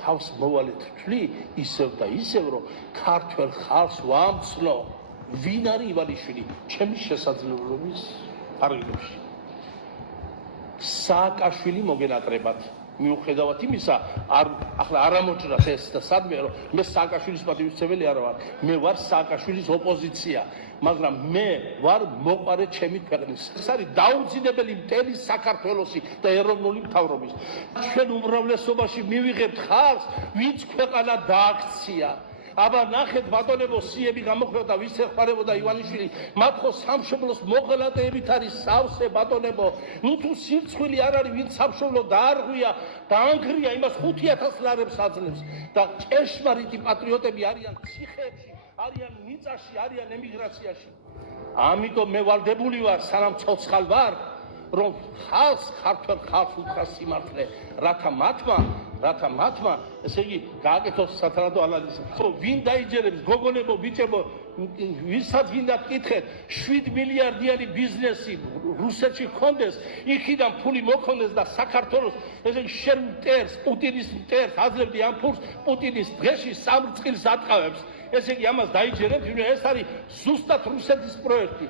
თავს მოვალეთ თვლი ისევ და ისევ, რომ ქართველ ხალხს ვამცნო, ვინ არის ივანიშვილი ჩემი შესაძლებლობის ფარგლებში. სააკაშვილი მოგენატრებათ. მიუხედავად იმისა, ახლა არ ამოჭრათ ეს და სადმე რომ მე სააკაშვილის პატივისცემელი არ ვარ, მე ვარ სააკაშვილის ოპოზიცია, მაგრამ მე ვარ მოყარე ჩემი ქვეყნის. ეს არის დაუძინებელი მთელი საქართველოსი და ეროვნული მთავრობის. ჩვენ უმრავლესობაში მივიღებთ ხალხს, ვინც ქვეყანა დააქცია. აბა ნახეთ ბატონებო, სიები გამოხდა ვის ეხმარებოდა ივანიშვილი, მათ ხო სამშობლოს მოღალატეებით არის სავსე ბატონებო. ნუ თუ სირცხვილი არ არის, ვინც სამშობლო დაარღვია, დაანგრია, იმას 5,000 ლარებს აძლევს და ჭეშმარიტი პატრიოტები არიან ციხეებში, არიან მიწაში, არიან ემიგრაციაში. ამიტომ მე ვალდებული ვარ, სანამ ცოცხალ ვარ, რომ ქართველ ხალხს უთხრა სიმართლე, რათა მათმა, ესე იგი, გააკეთოს სათანადო ანალიზი. ხო, ვინ დაიჯერებს, გოგონებო, ბიჭებო, ვისაც გინდა გკითხეთ, 7 მილიარდიანი ბიზნესი რუსეთში ჰქონდეს, იქიდან ფული მოქონდეს და საქართველოს, ესე იგი, შენ მტერს, პუტინის მტერს, აძლევდი ამ ფულს პუტინის დღეში 3 წელს ატყავებს. ესე იგი, ამას დაიჯერებს, ეს არის ზუსტად რუსეთის პროექტი.